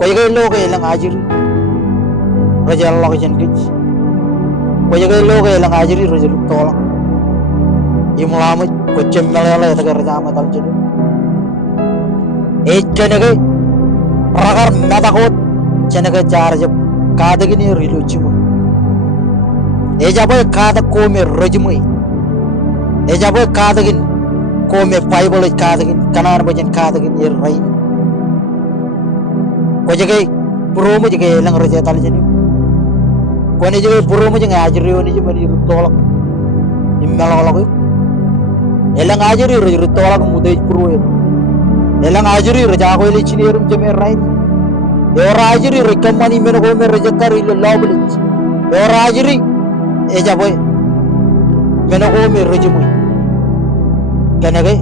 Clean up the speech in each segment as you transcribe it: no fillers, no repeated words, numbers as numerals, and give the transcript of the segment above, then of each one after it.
ko yega lo ga lang ajiri raja Allah jan gij ko yega lo ga lang ajiri raja tola imlama ko chemmala ya daga raja ma dal jadu e chenege ragar madakot chenege charge kadagini riluchimo e jaboy kada ko me rajmui e jaboy kadagin ko me bible kadagin kanan bajen kadagin ir rai ko jage promo jage lang raja tal jeni ko ne jage promo jage ajri oni jemani rutolak immalolak elang ajri rutolak mudai pro elang ajri raja ko ile chinirum jeme rai yo ajri rekamani meno ko me raja kar ile loblich yo ajri e jaboy meno ko me rajmui kanage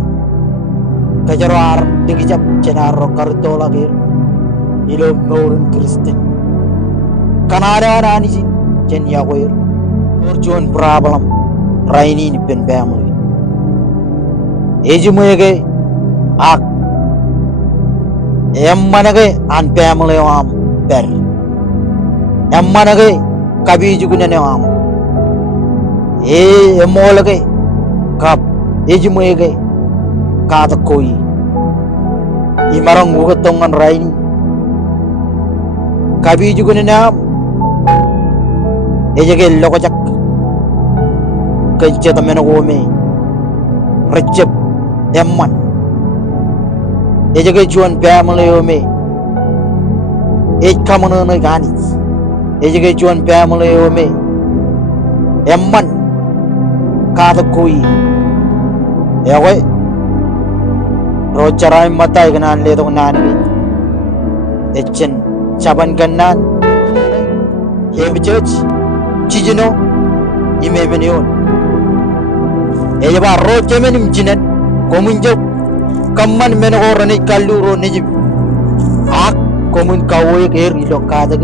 kajarar digijab cenaro kartola gir ilo norun kristen kanara nani sin jen yagoir orjon problem raini ni pen bamuri ejumuyege ak emmanage an family am ber emmanage kabi jugunane am e emolage kap ejumuyege kada koi imarang ugatongan raini kabi jugunane am ejege lokojak kenceta menogome recep emman ejege juan family ome ej kamono no ganis ejege juan family ome emman kada koi yawe rojarai mata ignan le dong nan echen caban ganan hebe church cijino ime benion ejaba ro kemenim jinan komunjo kamman meno rani kalluro nijib ak komun kawoy ger ilo kadag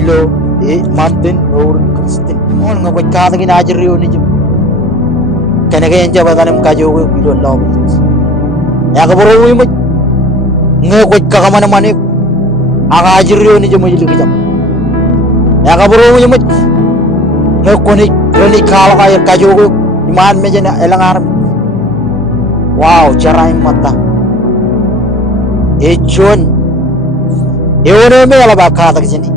ilo e manten or kristen mon ngo kadag na ajriyo nijib kanage enja badanam kajogo ilo lobit ya kaboro wimu ngo ko kakamana mane aga ajriyo nijib mo jili kijam ya kaboro wimu ngo koni rani kala kaya kajogo iman mejena elangaram wow carai mata ejon eone me ala bakata kene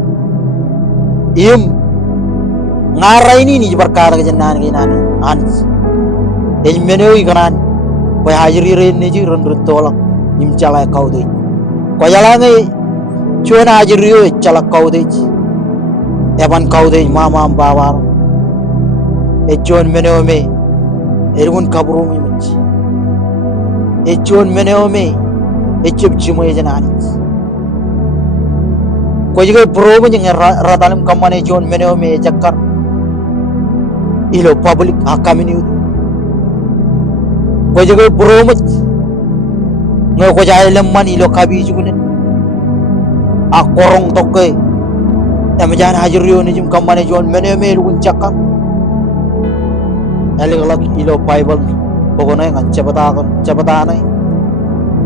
im ngarai ni berkata ke jennan ginan ans e menoi ganan ko hajri re ni ji ron tolak im chala kau de ko yala ngai chona hajri yo chala kau de eban kau de mama babar ejon menoi me erun kaburu mi machi ejon menoi me echip chimo ejanan ko jiga bro mo jeng ratalim kamane jon menoi me jakkar ilo public akamini ko jiga bro mo ngo ko jay lemman ilo kabi jugunen akorong tokke emajan hajriyo ni jum kamane jon menoi me lugun jakkar alig ilo bible bogonay ngan cabatanay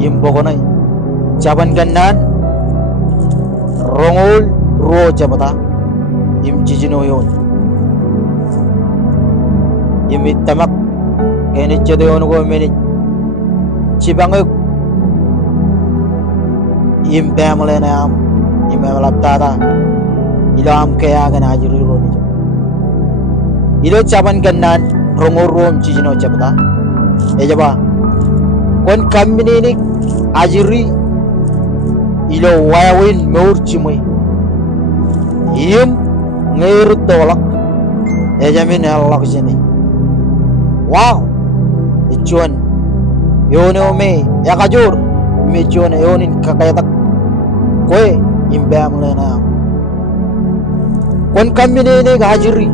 im bogonay caban ganan rongol ro cabata im jijino yon im itamak kene cede yon go meni cibang im bamle na am im laptata ilam kaya gan ajri ro ni ilo caban ganan rongol rom jijino cabata ejaba kon kambini ni ajri ilo wayawin meur chimui yim ngir tolak ejamin Allah jeni wow ichuan yone me ya kajur me chuan yonin kakayatak koe imbam lena kon kambini ni ajri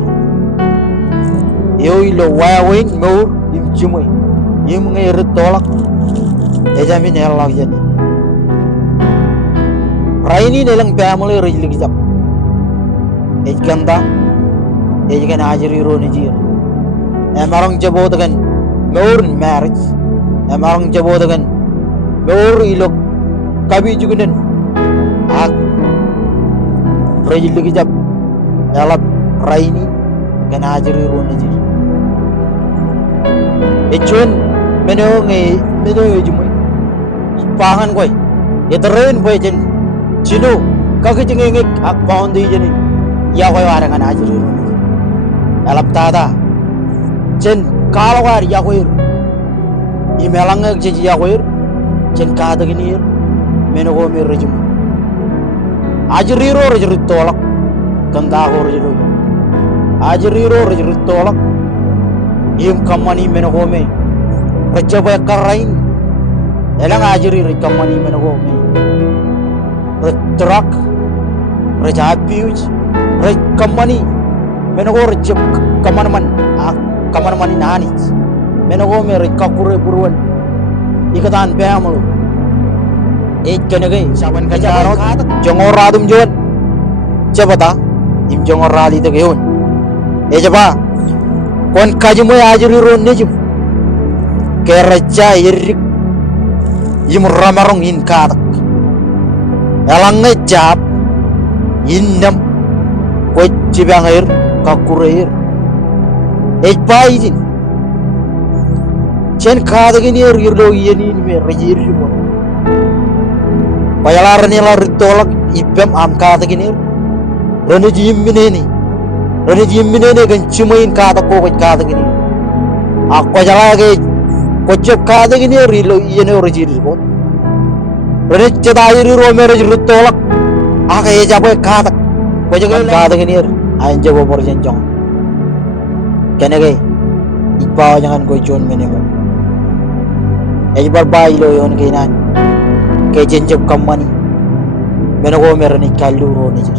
yo ilo wayawin meur im chimui yim ngir tolak ejamin Allah jeni raini nelang family rejli kijap ejganda ejgan ajri ro nijir emarang jabo dengan meur marriage emarang jabo dengan meur ilok kabi jugunen ak rajil ki jab elap raini kan ajri ro ne jir echon meno jumoy pahan koy yetren boy jen chino kaki jenge ak paundi jeni ya koy wara kan ajri ro ne jir elap tada jen kalo war ya koy imelang jeji ya koy jen kada gini meno go mir rejum ajriro rejur tolak kanda go rejur ajriro rejur tolak im kamani meno go me rejaba karain elang ajri re kamani meno go me retrak rejapiuj re kamani meno go rejab kaman man nani meno go me re kakure buruan ikatan pamulu kenegay saban ka jarot jongor radum jon jabata im jongor rali de geon jaba kon kajimo ajri ron nejum keraja irik yim ramarong in katak elang ngejab innam ko cibangir kakureir paijin chen kadagini irlo yeni me rejir mon payalarani la ritolak ibem am kata gini rani jimmine gan cimain kata ko kata gini aku jalage kocep kata gini rilo iyene origin ko rani cedayiri ro mere ritolak aka ye jabe kata ko jaga kata gini anje bo borjen jong kenege ipaw jangan ko jon menemo bar bay lo yon ginan ke jenjeb kamani menogo merani kaluro ni jir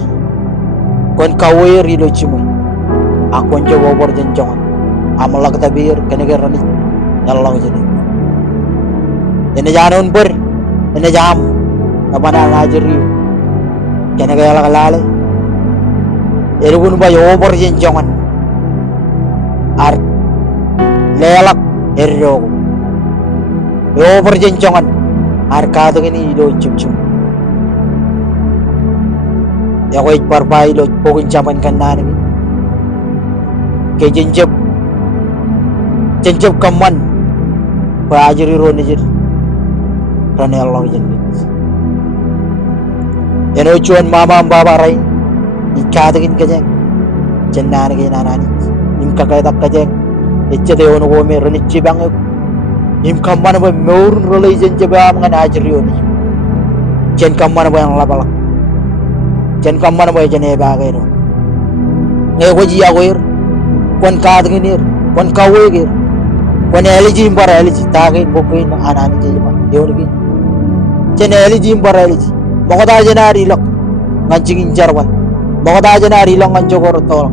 kon kawe rido chimoy akon jogo bor jenjong amalak tabir kenege rani yalla jeni ene janon ber ene jam abana ngajiri kenege yalla kalale erugun ba yo bor jenjongan ar lelak errogo yo bor jenjongan ar kado gini ilo chum ya koy parbai lo pogin jaman kan nani ke jenjeb kaman bajiri ro ni jir ran Allah jenni eno chuan mama baba rai ikado gin kajeng jennan ge nanani im kakay dak kajeng ecce de ono go me ran chibang im kamman ba meur religion jaba ngan ajri oni jen kamman ba yang labalak jen kamman ba jene ba gairo nge ko ji agoir kon ka dginir kon kawe gir kon eliji mbara eliji tage bokoin anani je ba deurgi jen eliji mbara eliji mogoda jenari lok ngancingin jarwa mogoda jenari long ngancogor tol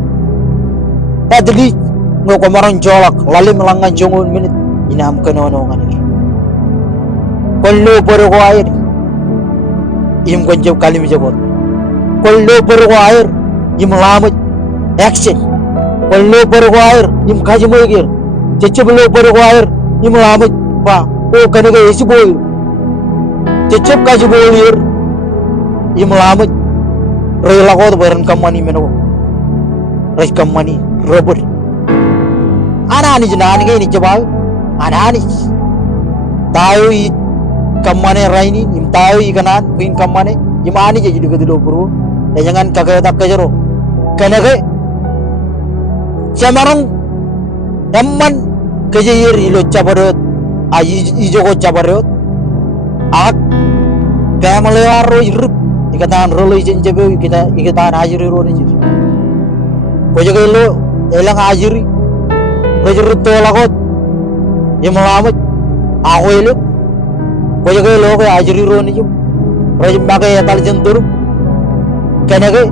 tadli ngo ko maron jolak lalim langan jongun minit inam kanono ngani kollo borgo air im gonjeb kalim jabot kollo borgo air im lamat action kollo borgo air im kajimo gir ceceblo borgo air im lamat pa o kanaga esiboy ceceb kajimo gir im lamat rela god baran kamani meno rai kamani robot ana ni jana ni jabal anani tayo i kamane raini im tayo i kanan pin kamane imani je jadi gedelo bro jangan kagak tak kajero kanage samarang emman kejir ilo cabarot ayi ijogo cabarot ak family aro irup ikatan religion jabe ikatan ajiri ro ni jir ko jaga lo elang ajiri rejur tolakot imalamat ako ilip ko jaga lo ko ajri ro ni jum rajim bagay tal jentur kenege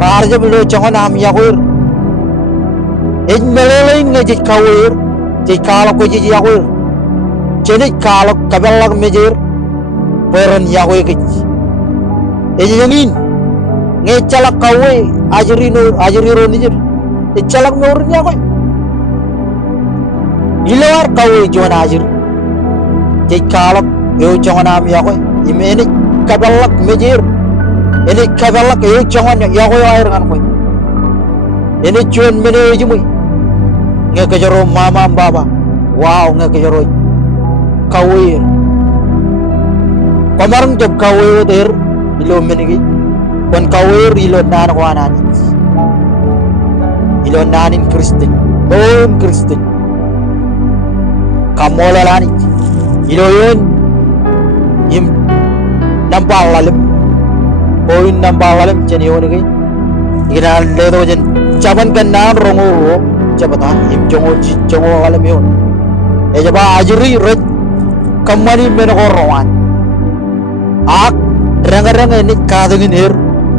rarja bilo chongon am yakur ej melele ngeji kawir je kalo ko je yakur jeni kalo kabelak mejir peran yakur gij ej yangin ngecalak kawe ajri ro ni jir ecalak nur yakur ilawar kawe jona ajir jay kalak yo jonganam yakoy imeni kabalak mejir ini kabella ke jangan ya ko air kan ko ini cuan meneju mu nge ke jero mama baba wow nge ke jero kawir kamarang jab kawir der ilo menegi kon kawir ilo nan ko anan ilo nanin kristen bon kristen kamola lani ilo yon yim nampak lalim poin nampak lalim jeni yon ge ina ledo jen caban kan nan rongo cabata yim jongo lalim yon e jaba ajri red kamani men ko rowan ak ranga ini kadengin her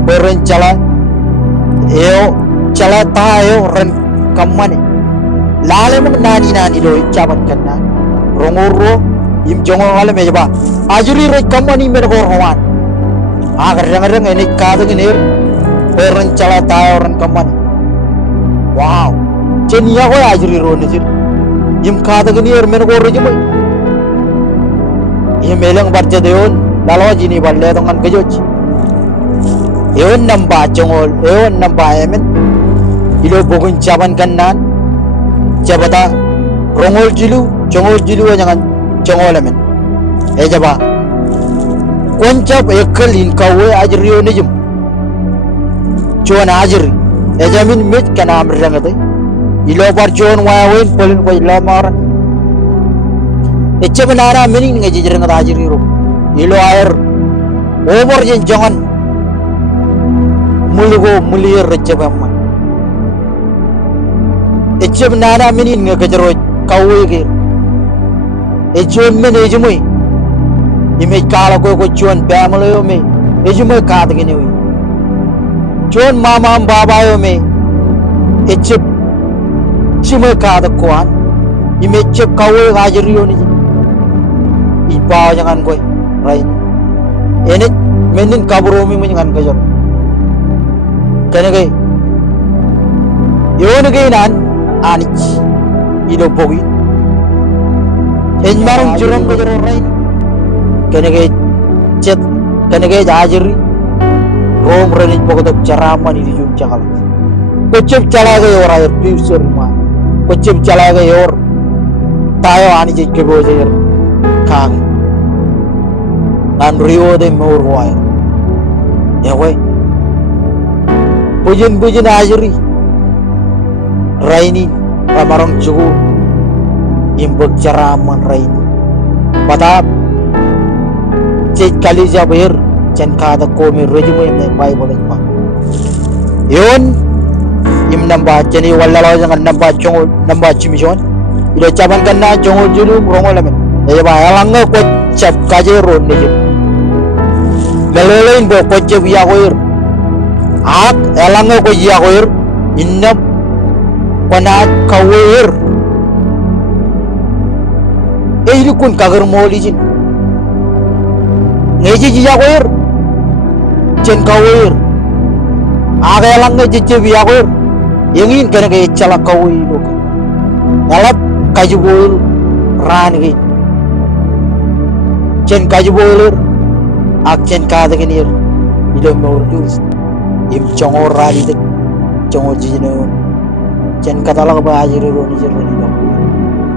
beren cala eo cala ta eo ren kamani lalem nani do caban kan nan rongo yim jongo lalim e jaba ajri red kamani men ko rowan ak ranga ini kadengin her beren cala ta eo ren kamani wow jenia ko ajri ro ni jir yim kadengin her men ko rejumai yim melang barja deon dalawa jini balle tongan kejoch eon namba jongol eon namba emen ilo bogun caban kanan jabata rongol jilu jongol jilu jangan jongol emen jaba koncap ekal in kawe ajriyo nijum cuan ajri jamin mit kana amrangate ilo bar cuan wawen polin ko ilo maran benara mening ngaji jereng ajri ro ilo air over jen jangan mulir recebamma benara mening ngajero kawe ge men ejumui ime kala ko cuan pamalo yo me ejumui kaat gini wi cuan mama baba yo me chime kaat kuan ime kawe ajri yo ni ipa jangan koy right ini menin kabromi menyangan kajar kene gay yon gay nan anich ido bogi en marung jurong kajar right kene gay chat kene gay ajri rom renin pokotok caraman ini jum cakal kocep calaga yor air pure ma kocep calaga yor tayo ani jek ke bojer kang nan rio de mor wair ya we bujin ajri raini ramarong jugu imbek caraman raini patap cek kali jabir chen kada ko mi rejume ne bible pa yon im namba cheni wallalo jangan namba chongo namba chimison ilo caban kanna chongo julu rongo lamen ba alanga ko cap kaje ron ni melelein bo ko je biya koir ak alanga ko ya koir innam kona kawir kun kagar molijin ngeji ya koir chen kawir aga alanga je biya koir yengin kana ke chala kawir lo alap kaju boil ran gi chen kaju boiler ak chen kada genir ilo mor dus im chongor rali de chongor jino chen kadala ba ajiri ro ni jero ni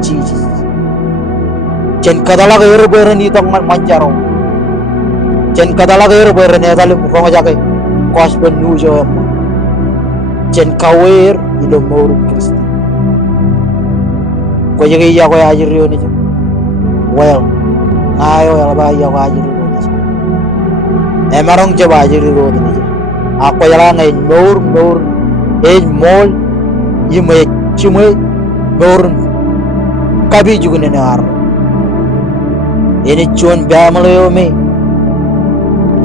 Jesus chen kadala ga ero bere ni tong manjaro chen kadala ga ero bere ne dalu ko ngaja kai kos ben nu jo chen kawer ilo mor Kristi ko jege ya ko ajiri ro ni well ayo ya ba ya ba ajiri ro ni emarong coba ajiri ro ni ako yala ngai nor mol yime chime nor kabi juga ne har ini cuan bamale me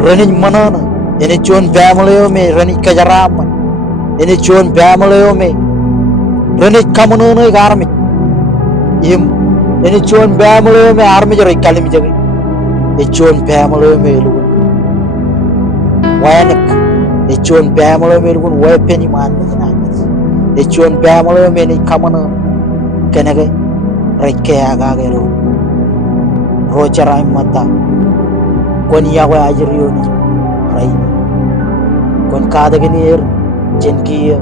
rani manana ini cuan bamale me rani kajaraman ini cuan bamale me rani kamono garmi yim ini cuan bamale me armi jari kalim jagi ini cuan bamale me lu wayanek ini cuan bamale me lu way penny man ini cuan bamale me ni kamono kenage rekke aga gero rocharai mata koni yawe ajriyo ni rai kon kada ganir jen kia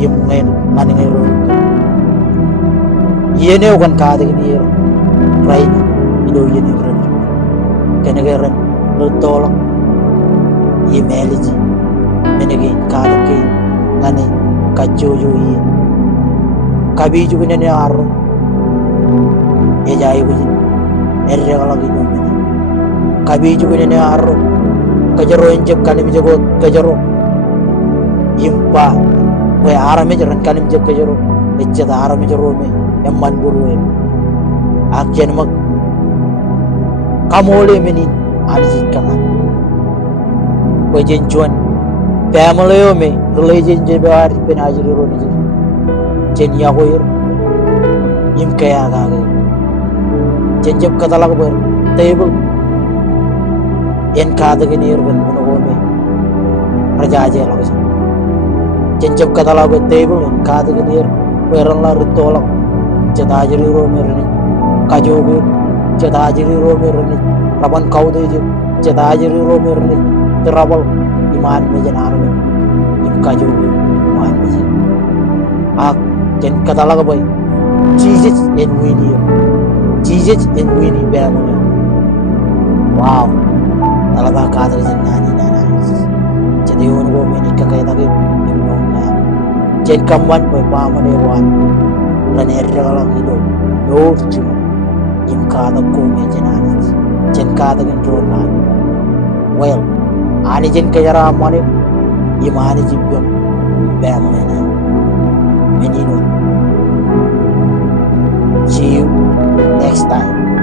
yem ngain ngani ngero yene kon kada ganir rain ido yene ran kenegeran tolong ye meliji menege kada ke ngani kajojo ye kabi juga ne aro ye jai bujin erre lagi no meni kabi juga ne aro kajaro enjep kanim jago kajaro impa we arame jaran kanim jep kajaro ecce da arame jaro me emman buru e akjen mak kamole meni anjit kangan wajen cuan family yo me religion je bar pen hajir ro ni jen ya hoyer im kaya ga jen jep katala ber table en kada ganir ben monogome raja je lo bisa jen jep katala ber table en kada ganir beran la ritolak jeda hajir ro me reni kajobe jeda hajir ro me reni raban kaude je jeda hajir ro me reni terabal iman me janarme im kajobe iman me jen ak jen katala ga boy Jesus and Winnie. Jesus and Winnie Bama. Wow. Talaga kadar jen nani nana. Jadi on go meni kakay tagi imong na. Jen kamwan boy pama ne wan. Ran erra lang ido. Lord Jim. Im kada ko me jenani. Jen kada gen ronan. Well, ani jen kayara amane. Imani jibyam. Bama na. Menino. See you next time.